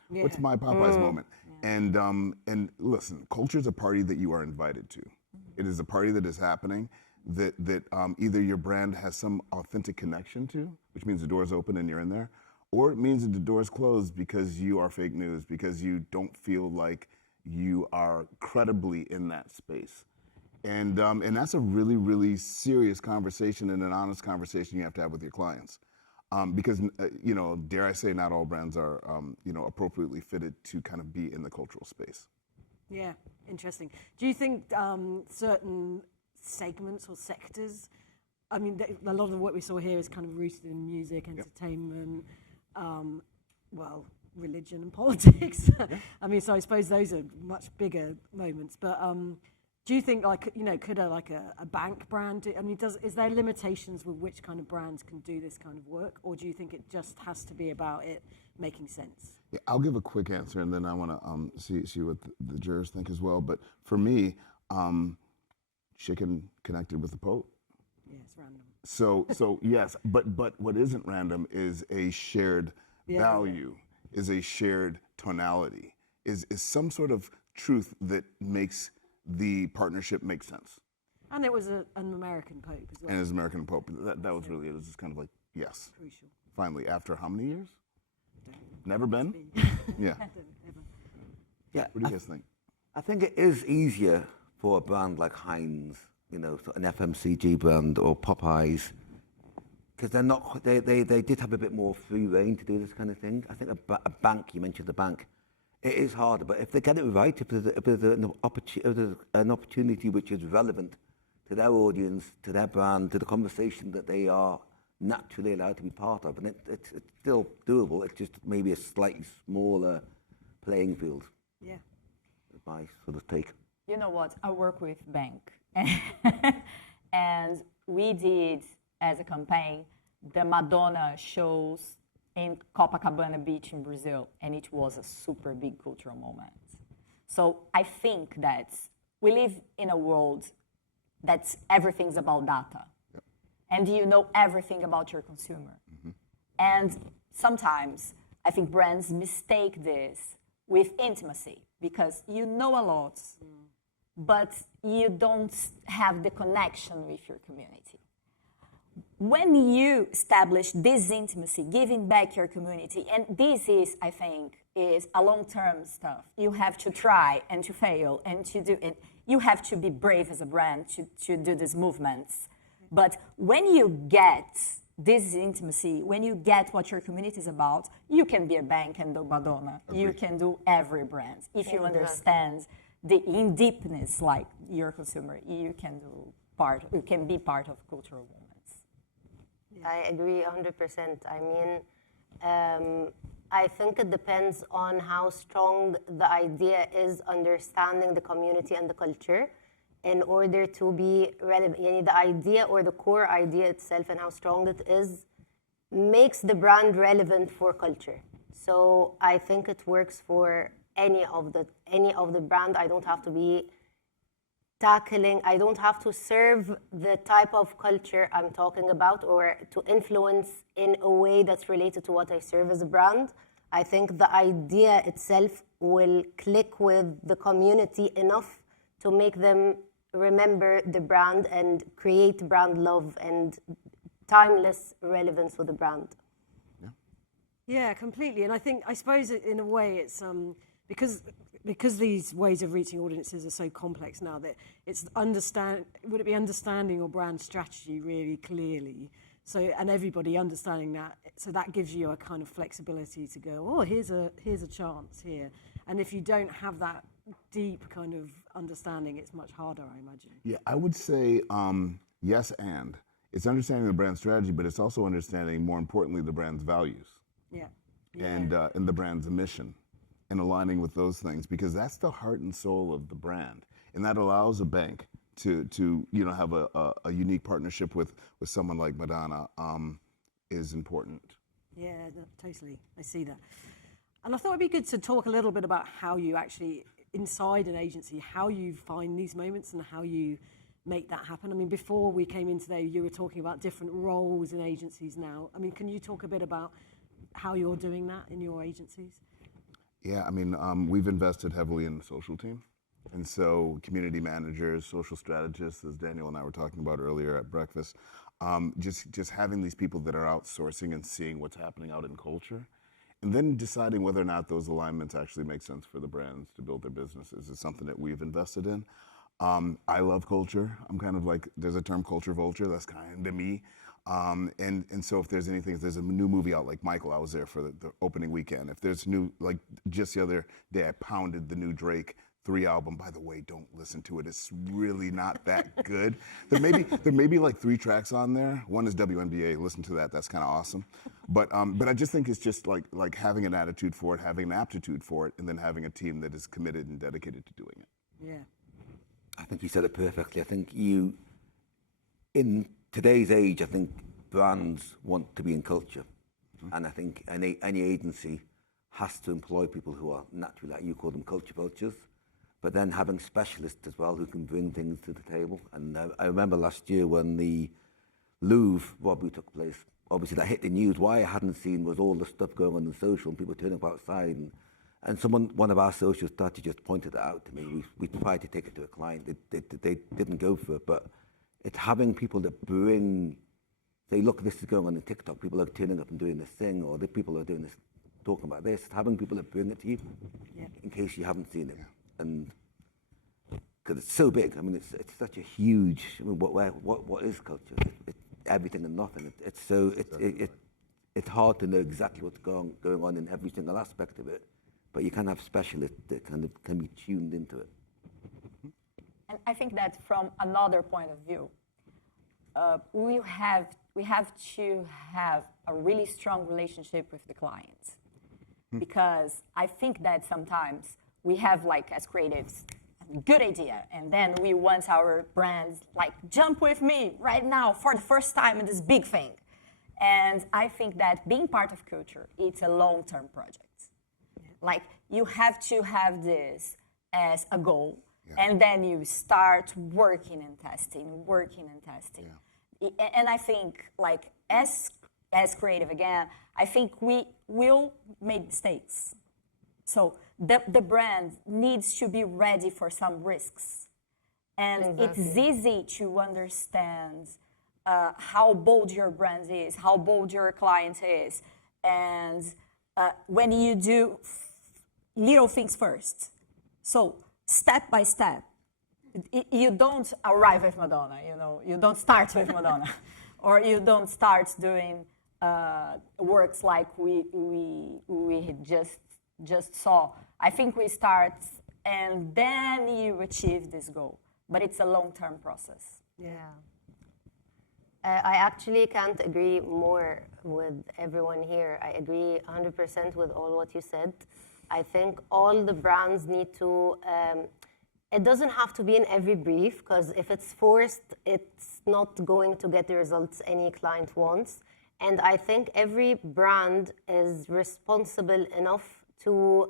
What's my Popeyes moment? Yeah. And listen, culture is a party that you are invited to. It is a party that is happening that either your brand has some authentic connection to, which means the door's open and you're in there, or it means that the door's closed because you are fake news, because you don't feel like you are credibly in that space. And that's a really, really serious conversation and an honest conversation you have to have with your clients. Because, dare I say, not all brands are, appropriately fitted to kind of be in the cultural space. Yeah, interesting. Do you think certain segments or sectors, I mean, a lot of what we saw here is kind of rooted in music, entertainment, religion and politics. I mean, so I suppose those are much bigger moments. But do you think, could a bank brand I mean, is there limitations with which kind of brands can do this kind of work, or do you think it just has to be about it making sense? Yeah, I'll give a quick answer, and then I want to see what the jurors think as well. But for me, chicken connected with the Pope. Yeah, it's random. So yes, but what isn't random is a shared value, is a shared tonality, is some sort of truth that makes the partnership make sense. And it was an American Pope as well. And as American Pope, that was really, it was just kind of like, yes. Crucial. Finally, after how many years? Never been? Yeah. Yeah. What do you guys think? I think it is easier for a brand like Heinz, an FMCG brand, or Popeyes, because they're not. They did have a bit more free reign to do this kind of thing. I think a bank. You mentioned the bank. It is harder, but if they get it right, if there's an opportunity which is relevant to their audience, to their brand, to the conversation that they are naturally allowed to be part of, and it's still doable. It's just maybe a slightly smaller playing field. Yeah. My sort of take. You know what? I work with bank, and we did as a campaign the Madonna shows in Copacabana Beach in Brazil, and it was a super big cultural moment. So I think that we live in a world that's everything's about data. Yep. And you know everything about your consumer. Mm-hmm. And sometimes I think brands mistake this with intimacy, because you know a lot, but you don't have the connection with your community. When you establish this intimacy, giving back your community, and this is, I think, is a long-term stuff. You have to try and to fail and to do it. You have to be brave as a brand to do these movements. But when you get this intimacy, when you get what your community is about, you can be a bank and do Madonna. Agreed. You can do every brand. If you understand the in deepness, like your consumer, you can be part of cultural movements. I agree 100%. I mean, I think it depends on how strong the idea is, understanding the community and the culture in order to be relevant. The idea or the core idea itself and how strong it is makes the brand relevant for culture. So I think it works for any of the brand. I don't have to be I don't have to serve the type of culture I'm talking about or to influence in a way that's related to what I serve as a brand. I think the idea itself will click with the community enough to make them remember the brand and create brand love and timeless relevance for the brand. Yeah, completely. And I suppose in a way it's because these ways of reaching audiences are so complex now that would it be understanding your brand strategy really clearly? So, and everybody understanding that, so that gives you a kind of flexibility to go, oh, here's a chance here. And if you don't have that deep kind of understanding, it's much harder, I imagine. Yeah, I would say yes, and it's understanding the brand strategy, but it's also understanding, more importantly, the brand's values. Yeah. And the brand's mission, and aligning with those things, because that's the heart and soul of the brand, and that allows a bank to have a unique partnership with someone like Madonna is important. Yeah, no, totally. I see that. And I thought it'd be good to talk a little bit about how you actually, inside an agency, how you find these moments and how you make that happen. I mean, before we came in today, you were talking about different roles in agencies now. I mean, can you talk a bit about how you're doing that in your agencies? Yeah, I mean, we've invested heavily in the social team. And so community managers, social strategists, as Daniel and I were talking about earlier at breakfast, just having these people that are outsourcing and seeing what's happening out in culture, and then deciding whether or not those alignments actually make sense for the brands to build their businesses is something that we've invested in. I love culture. I'm kind of like, there's a term culture vulture, that's kind of me. And so if there's a new movie out, like Michael, I was there for the opening weekend. If there's new, like just the other day I pounded the new Drake 3 album. By the way, don't listen to it. It's really not that good. There may be like 3 tracks on there. One is WNBA. Listen to that. That's kind of awesome. But I just think it's just like having an attitude for it, having an aptitude for it, and then having a team that is committed and dedicated to doing it. Yeah. I think you said it perfectly. I think in today's age, I think brands want to be in culture. And I think any agency has to employ people who are naturally, like you call them, culture vultures, but then having specialists as well who can bring things to the table. And I remember last year when the Louvre robbery took place, obviously that hit the news. Why I hadn't seen was all the stuff going on in social and people turning up outside. And one of our social strategists pointed it out to me. We tried to take it to a client. They didn't go for it, but it's having people that say, look, this is going on in TikTok. People are turning up and doing this thing, or the people are doing this, talking about this. Having people that bring it to you, in case you haven't seen it, and because it's so big. I mean, it's such a huge. I mean, what is culture? It's everything and nothing. It's hard to know exactly what's going on in every single aspect of it. But you can have specialists that can be tuned into it. And I think that from another point of view, we have to have a really strong relationship with the clients, because I think that sometimes we have, like, as creatives, a good idea, and then we want our brands like jump with me right now for the first time in this big thing. And I think that being part of culture, it's a long-term project. Like, you have to have this as a goal, and then you start working and testing. And I think, like, as creative, again, I think we will make mistakes. So the brand needs to be ready for some risks. And it's easy to understand how bold your brand is, how bold your client is. And when you do little things first. So step by step. You don't arrive with Madonna, you don't start with Madonna, or you don't start doing works like we just saw. I think we start and then you achieve this goal, but it's a long-term process. Yeah. I actually can't agree more with everyone here. I agree 100% with all what you said. I think all the brands need to, it doesn't have to be in every brief, because if it's forced, it's not going to get the results any client wants. And I think every brand is responsible enough to,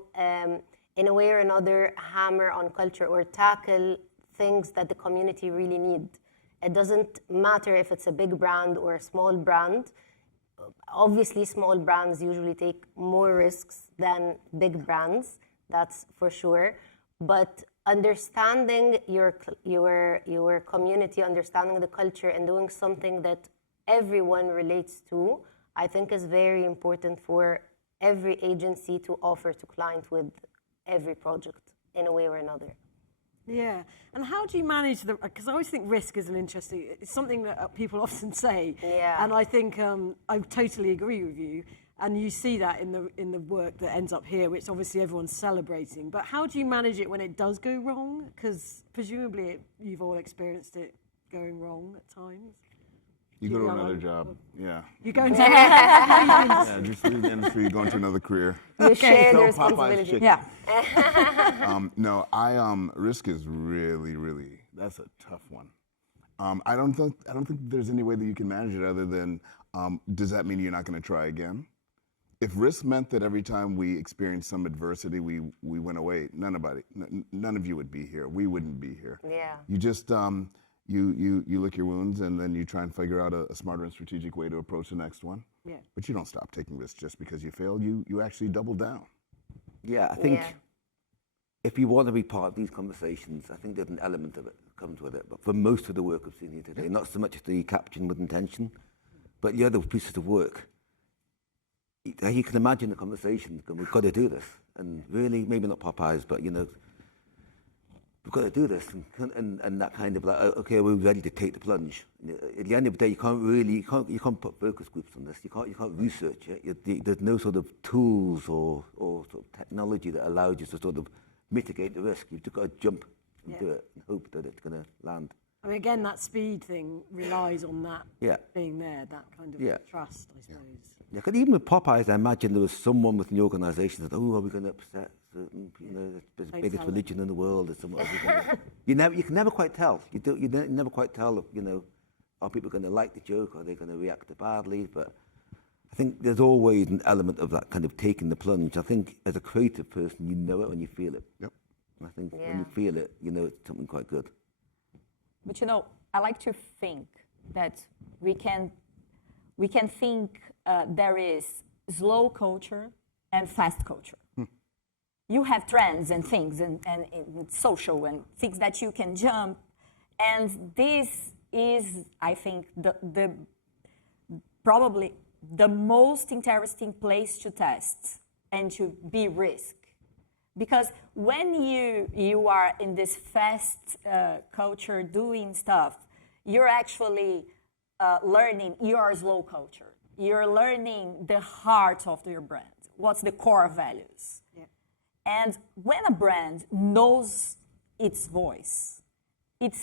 in a way or another, hammer on culture or tackle things that the community really need. It doesn't matter if it's a big brand or a small brand. Obviously, small brands usually take more risks than big brands, that's for sure. But understanding your community, understanding the culture, and doing something that everyone relates to, I think is very important for every agency to offer to clients with every project in a way or another. Yeah, and how do you manage because I always think risk is it's something that people often say. Yeah. And I think I totally agree with you. And you see that in the work that ends up here, which obviously everyone's celebrating. But how do you manage it when it does go wrong? Because presumably you've all experienced it going wrong at times. You go to another job, yeah. You go into yeah, just leave the industry, you go into another career. You share the responsibility. Yeah. No, risk is really, that's a tough one. I don't think there's any way that you can manage it other than, does that mean you're not going to try again? If risk meant that every time we experienced some adversity, we went away, none of you would be here. We wouldn't be here. Yeah. You just, you lick your wounds and then you try and figure out a smarter and strategic way to approach the next one. Yeah. But you don't stop taking risks just because you failed. You actually double down. Yeah, I think if you want to be part of these conversations, I think there's an element of it that comes with it. But for most of the work I've seen here today, not so much the capturing with intention, but the other pieces of work, you can imagine the conversations, and we've got to do this. And really, maybe not Popeyes, but, you know, we've got to do this. And that kind of like, okay, we're ready to take the plunge. At the end of the day, you can't put focus groups on this. You can't research it. There's no sort of tools or sort of technology that allows you to sort of mitigate the risk. You've just got to jump and do it and hope that it's going to land. I mean, again, that speed thing relies on that being there, that kind of trust, I suppose. Yeah, because even with Popeyes, I imagine there was someone within the organisation that, are we going to upset certain, the biggest religion in the world? Or something? You can never quite tell. You never quite tell if, are people going to like the joke or are they going to react badly? But I think there's always an element of that kind of taking the plunge. I think as a creative person, you know it when you feel it. Yep. I think when you feel it, it's something quite good. But I like to think that we can think there is slow culture and fast culture. You have trends and things and social and things that you can jump. And this is, I think, the probably the most interesting place to test and to be risk. Because when you are in this fast culture doing stuff, you're actually learning your slow culture. You're learning the heart of your brand. What's the core values? Yeah. And when a brand knows its voice, it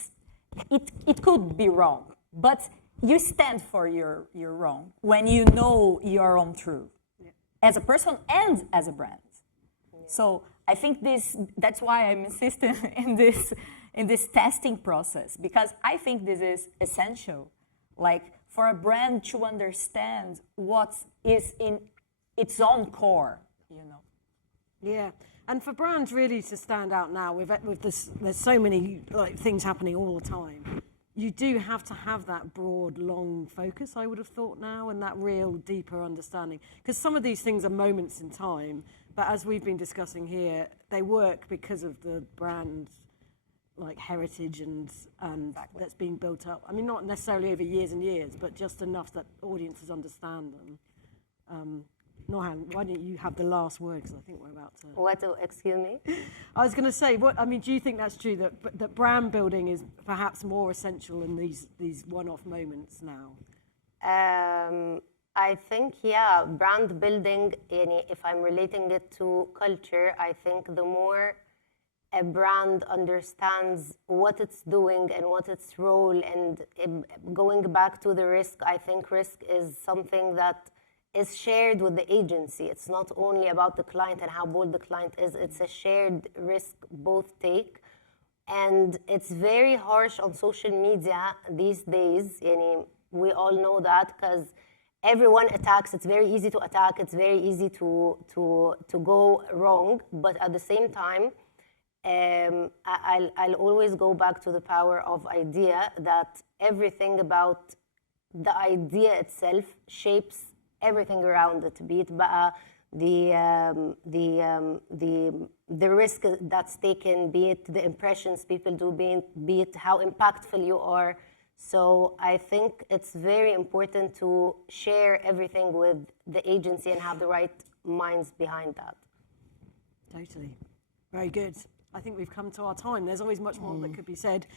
could be wrong, but you stand for your wrong when you know your own truth, as a person and as a brand. Yeah. So I think that's why I'm insisting in this testing process, because I think this is essential, like for a brand to understand what is in its own core, Yeah, and for brands really to stand out now with this, there's so many things happening all the time. You do have to have that broad, long focus, I would have thought now, and that real deeper understanding. Because some of these things are moments in time, but as we've been discussing here, they work because of the brand heritage and that's been built up. I mean, not necessarily over years and years, but just enough that audiences understand them. Nourhan, why don't you have the last word, because I think we're about to... What? Excuse me? I was going to say, do you think that's true, that brand building is perhaps more essential in these one-off moments now? I think, brand building, if I'm relating it to culture, I think the more a brand understands what it's doing and what its role, and going back to the risk, I think risk is something that is shared with the agency. It's not only about the client and how bold the client is, it's a shared risk both take. And it's very harsh on social media these days. We all know that because everyone attacks. It's very easy to attack. It's very easy to go wrong. But at the same time, I'll always go back to the power of idea, that everything about the idea itself shapes everything around it, be it the risk that's taken, be it the impressions people do, be it how impactful you are. So I think it's very important to share everything with the agency and have the right minds behind that. Totally. Very good. I think we've come to our time. There's always much more that could be said.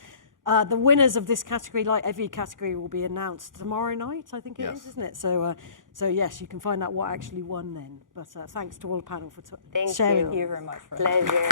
The winners of this category, like every category, will be announced tomorrow night, I think it is, isn't it? So yes, you can find out what actually won then. But thanks to all the panel for sharing. Thank you very much. Pleasure.